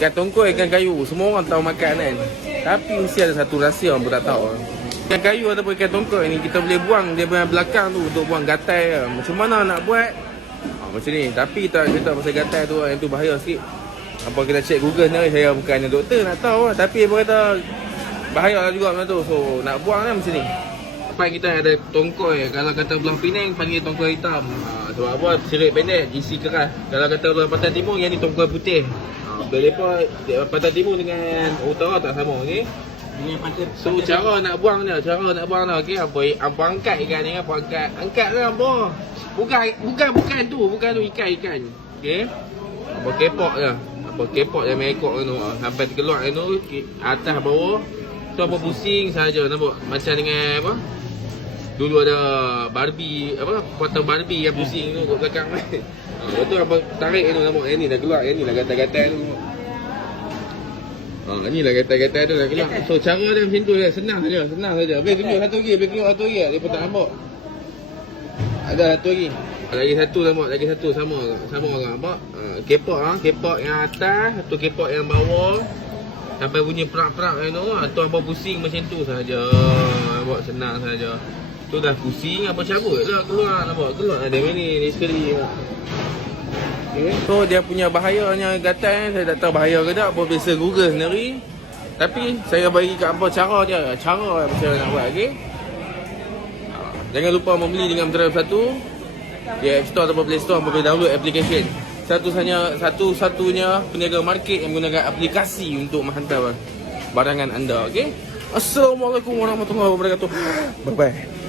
Ikan tongkol, ikan kayu, semua orang tahu makan kan. Tapi mesti ada satu rahsia orang pun tak tahu. Ikan kayu ataupun ikan tongkol ni kita boleh buang dia punya belakang tu untuk buang gatai. Macam mana nak buat? Macam ni. Tapi tak cerita pasal gatai tu, yang tu bahaya sikit. Apa kita check Google ni, saya bukannya doktor nak tahu lah. Tapi apa kata bahaya lah juga macam tu. So nak buang lah macam ni. Depan kita ada tongkol. Kalau kata belah Penang panggil tongkol hitam. Sebab apa? Sirik pendek, isi keras. Kalau kata belah Pantai Timur, yang ni tongkol putih. Mereka Pantai Timur dengan utara tak sama, okey? So cara nak buang dia, okey? Apa angkat ikan ni, apa angkat? Angkat lah apa? Bukan tu ikan. Okey? Apa kepok je. Apa kepok je mekok tu. Sampai terkeluar tu atas bawah. Tu apa pusing saja nampak. Macam dengan apa? Dulu ada Barbie, apa? Potong Barbie yang pusing tu kat belakang ni. Betul apa tarik tu nampak. Yang ni dah keluar, yang ni lah gatal-gatal tu. Ni lah gatal-gatal tu dah keluar. So cara dia macam tu je, senang saja. Habis tunjuk satu lagi, dia pun tak nampak. Ada satu lagi. Lagi satu nampak, sama orang nampak. Kepok yang atas, satu kepok yang bawah. Sampai bunyi perak-perak tu, atau apa pusing macam tu saja. Nampak senang saja. Tu dah pusing apa cabut lah keluar, nampak keluar ada ni sekali. Okay. So dia punya bahayanya gatal, saya tak tahu bahaya ke tak, apa biasa Google sendiri. Tapi saya bagi kat apa cara macam nak buat, okey. Jangan lupa membeli dengan Mentera Bersatu di App Store atau Play Store, boleh download application. Satu-satunya peniaga market yang menggunakan aplikasi untuk menghantar barangan anda, okey. Assalamualaikum warahmatullahi wabarakatuh. Bye bye.